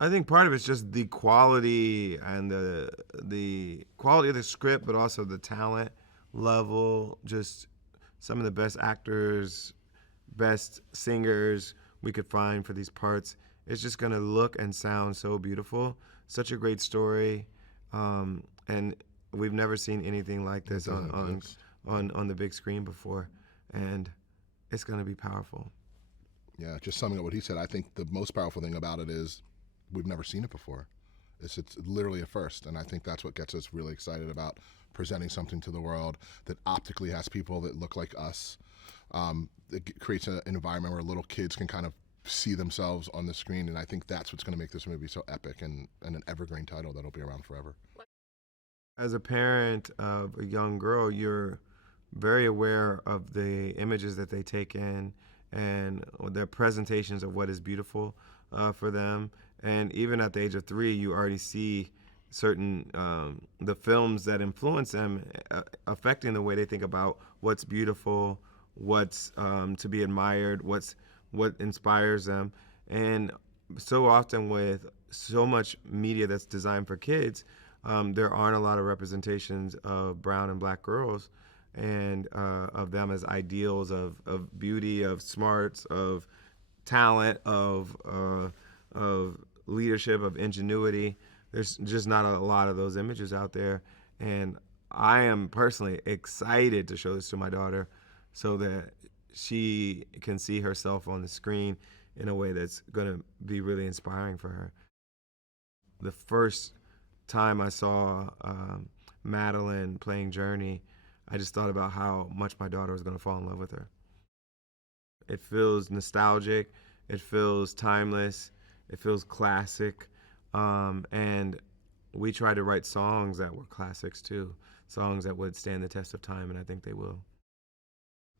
I think part of it's just the quality and the quality of the script, but also the talent level. Just some of the best actors, best singers we could find for these parts. It's just gonna look and sound so beautiful. Such a great story, and we've never seen anything like It this doesn't exist. on the big screen before, and it's gonna be powerful. Yeah, just summing up what he said, I think the most powerful thing about it is we've never seen it before. It's literally a first, and I think that's what gets us really excited about presenting something to the world that optically has people that look like us. It creates an environment where little kids can kind of see themselves on the screen, and I think that's what's going to make this movie so epic and an evergreen title that'll be around forever. As a parent of a young girl, you're very aware of the images that they take in and their presentations of what is beautiful for them. And even at the age of 3, you already see certain the films that influence them affecting the way they think about what's beautiful, what's to be admired, what inspires them. And so often with so much media that's designed for kids, there aren't a lot of representations of brown and black girls and of them as ideals of beauty, of smarts, of talent, of leadership, of ingenuity. There's just not a lot of those images out there. And I am personally excited to show this to my daughter so that she can see herself on the screen in a way that's going to be really inspiring for her. The first time I saw Madeline playing Journey, I just thought about how much my daughter was going to fall in love with her. It feels nostalgic, it feels timeless, it feels classic, and we tried to write songs that were classics too, songs that would stand the test of time, and I think they will.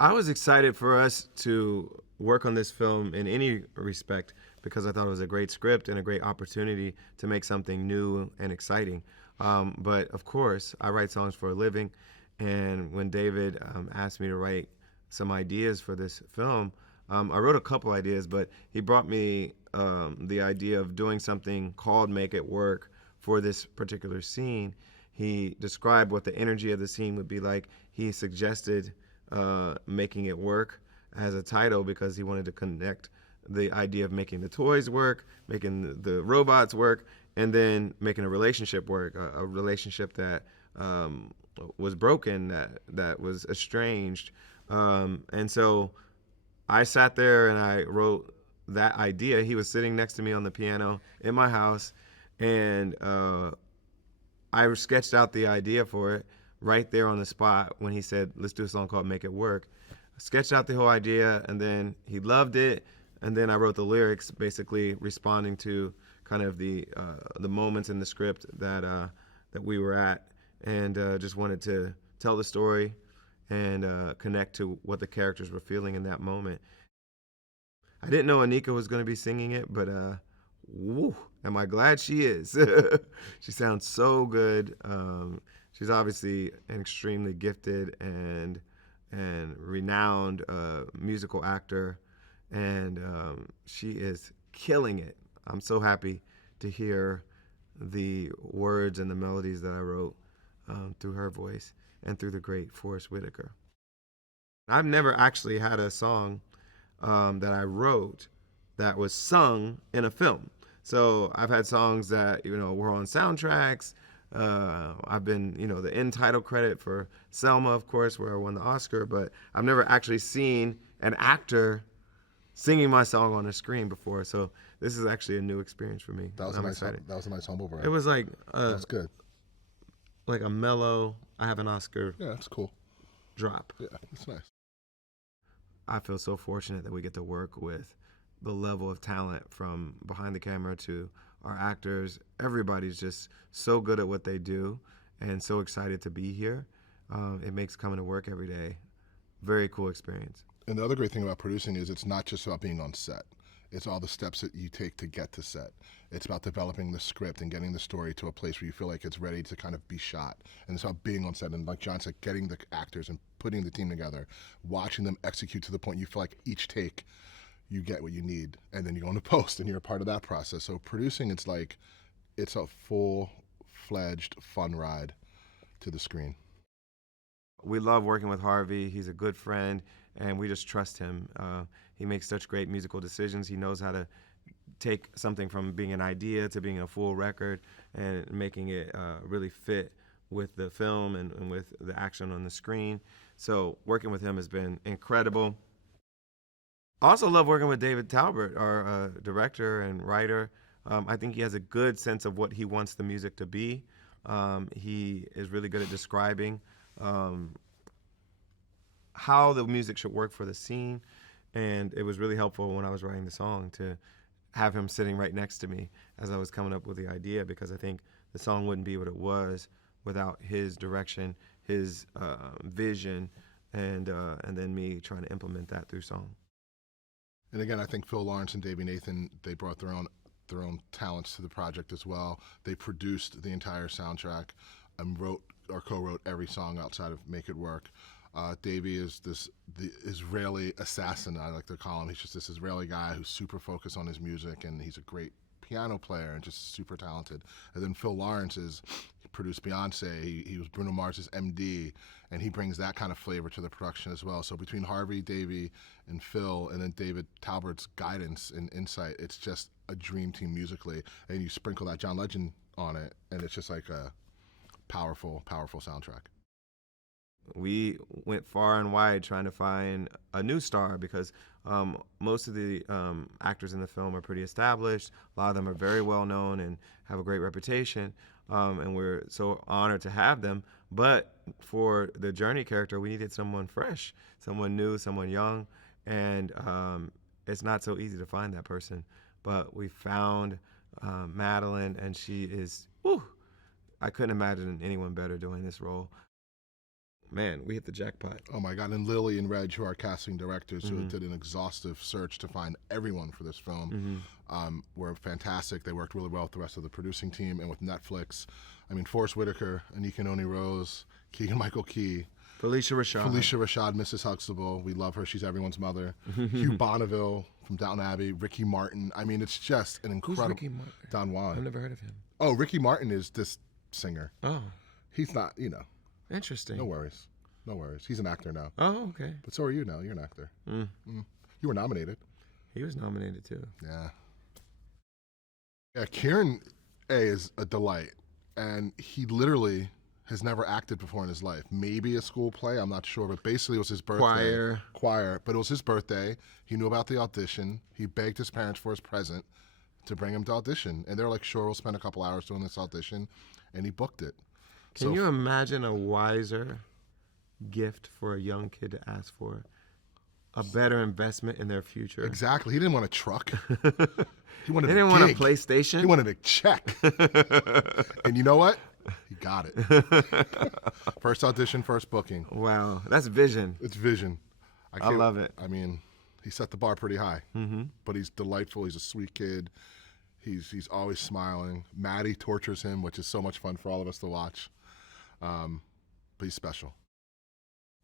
I was excited for us to work on this film in any respect because I thought it was a great script and a great opportunity to make something new and exciting. But of course, I write songs for a living, and when David asked me to write some ideas for this film, I wrote a couple ideas, but he brought me the idea of doing something called Make It Work for this particular scene. He described what the energy of the scene would be like. He suggested Making It Work as a title because he wanted to connect the idea of making the toys work, making the robots work, and then making a relationship work, a relationship that was broken, that was estranged. And so I sat there and I wrote that idea. He was sitting next to me on the piano in my house, and I sketched out the idea for it right there on the spot when he said, let's do a song called Make It Work. I sketched out the whole idea, and then he loved it, and then I wrote the lyrics basically responding to kind of the moments in the script that we were at, and just wanted to tell the story and connect to what the characters were feeling in that moment. I didn't know Anika was going to be singing it, but woo, am I glad she is. She sounds so good. She's obviously an extremely gifted and renowned musical actor, and she is killing it. I'm so happy to hear the words and the melodies that I wrote through her voice and through the great Forrest Whitaker. I've never actually had a song that I wrote that was sung in a film. So I've had songs that were on soundtracks. I've been the end title credit for Selma, of course, where I won the Oscar. But I've never actually seen an actor singing my song on the screen before. So this is actually a new experience for me. That was I'm a nice. excited. That was a nice humble brag. It was like That's good. like a mellow. I have an Oscar Yeah, that's cool. drop. Yeah, it's nice. I feel so fortunate that we get to work with the level of talent from behind the camera to our actors. Everybody's just so good at what they do and so excited to be here. It makes coming to work every day very cool experience. And the other great thing about producing is it's not just about being on set. It's all the steps that you take to get to set. It's about developing the script and getting the story to a place where you feel like it's ready to kind of be shot. And it's about being on set and, like John said, getting the actors and putting the team together, watching them execute to the point you feel like each take you get what you need, and then you go into post and you're a part of that process. So producing, it's a full-fledged fun ride to the screen. We love working with Harvey. He's a good friend, and we just trust him. He makes such great musical decisions. He knows how to take something from being an idea to being a full record and making it really fit with the film and with the action on the screen. So working with him has been incredible. I also love working with David Talbert, our director and writer. I think he has a good sense of what he wants the music to be. He is really good at describing how the music should work for the scene, and it was really helpful when I was writing the song to have him sitting right next to me as I was coming up with the idea, because I think the song wouldn't be what it was without his direction, his vision, and then me trying to implement that through song. And again, I think Phil Lawrence and Davey Nathan, they brought their own talents to the project as well. They produced the entire soundtrack and wrote or co-wrote every song outside of Make It Work. Davey is the Israeli assassin, I like to call him. He's just this Israeli guy who's super focused on his music, and he's a great piano player and just super talented. And then Phil Lawrence he produced Beyonce. He was Bruno Mars's MD, and he brings that kind of flavor to the production as well. So between Harvey, Davey, and Phil, and then David Talbert's guidance and insight, it's just a dream team musically. And you sprinkle that John Legend on it, and it's just like a powerful, powerful soundtrack. We went far and wide trying to find a new star, because most of the actors in the film are pretty established. A lot of them are very well known and have a great reputation, and we're so honored to have them. But for the Journey character, we needed someone fresh, someone new, someone young, and it's not so easy to find that person. But we found Madeline, and she is, I couldn't imagine anyone better doing this role. Man, we hit the jackpot. Oh my God. And Lily and Reg, who are casting directors, who did an exhaustive search to find everyone for this film, were fantastic. They worked really well with the rest of the producing team and with Netflix. I mean, Forrest Whitaker, Anika Noni Rose, Keegan-Michael Key, Felicia Rashad, Mrs. Huxtable. We love her. She's everyone's mother. Hugh Bonneville from Downton Abbey, Ricky Martin. I mean, it's just an incredible. Who's Ricky Martin? Don Juan. I've never heard of him. Oh, Ricky Martin is this singer. Oh. He's not, Interesting. No worries. He's an actor now. Oh, okay. But so are you now. You're an actor. You were nominated. He was nominated too. Yeah, Kieran A is a delight. And he literally has never acted before in his life. Maybe a school play, I'm not sure. But basically it was his birthday. Choir. But it was his birthday. He knew about the audition. He begged his parents for his present to bring him to audition. And they're like, sure, we'll spend a couple hours doing this audition. And he booked it. Can you imagine a wiser gift for a young kid to ask for? A better investment in their future. Exactly. He didn't want a truck. He wanted They didn't want a PlayStation. He wanted a check. And you know what? He got it. First audition, first booking. Wow. That's vision. It's vision. I love it. I mean, he set the bar pretty high. But he's delightful. He's a sweet kid. He's always smiling. Maddie tortures him, which is so much fun for all of us to watch. But he's special.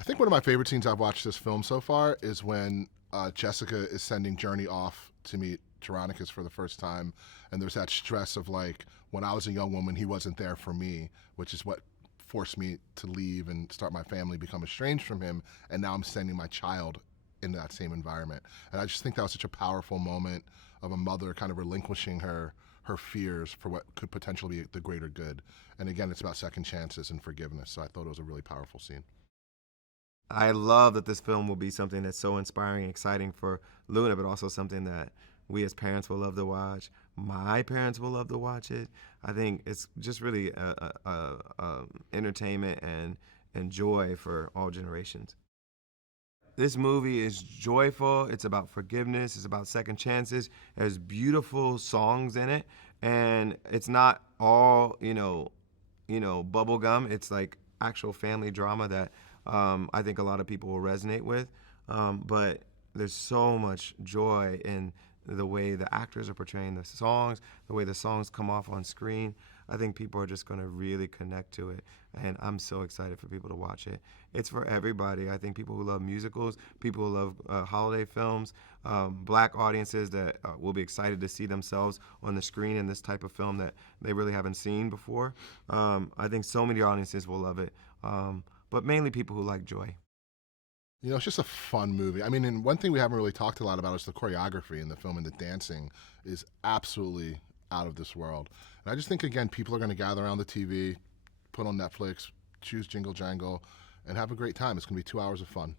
I think one of my favorite scenes I've watched this film so far is when Jessica is sending Journey off to meet Geronicus for the first time, and there's that stress of like, when I was a young woman, he wasn't there for me, which is what forced me to leave and start my family, become estranged from him, and now I'm sending my child into that same environment. And I just think that was such a powerful moment of a mother kind of relinquishing her fears for what could potentially be the greater good. And again, it's about second chances and forgiveness, so I thought it was a really powerful scene. I love that this film will be something that's so inspiring and exciting for Luna, but also something that we as parents will love to watch. My parents will love to watch it. I think it's just really entertainment and joy for all generations. This movie is joyful. It's about forgiveness. It's about second chances. There's beautiful songs in it, and it's not all bubblegum. It's like actual family drama that I think a lot of people will resonate with. But there's so much joy in the way the actors are portraying the songs, the way the songs come off on screen. I think people are just going to really connect to it, and I'm so excited for people to watch it. It's for everybody. I think people who love musicals, people who love holiday films, black audiences that will be excited to see themselves on the screen in this type of film that they really haven't seen before. I think so many audiences will love it, but mainly people who like joy. You know, it's just a fun movie. I mean, and one thing we haven't really talked a lot about is the choreography in the film, and the dancing is absolutely out of this world. And I just think, again, people are going to gather around the TV, put on Netflix, choose Jingle Jangle, and have a great time. It's going to be 2 hours of fun.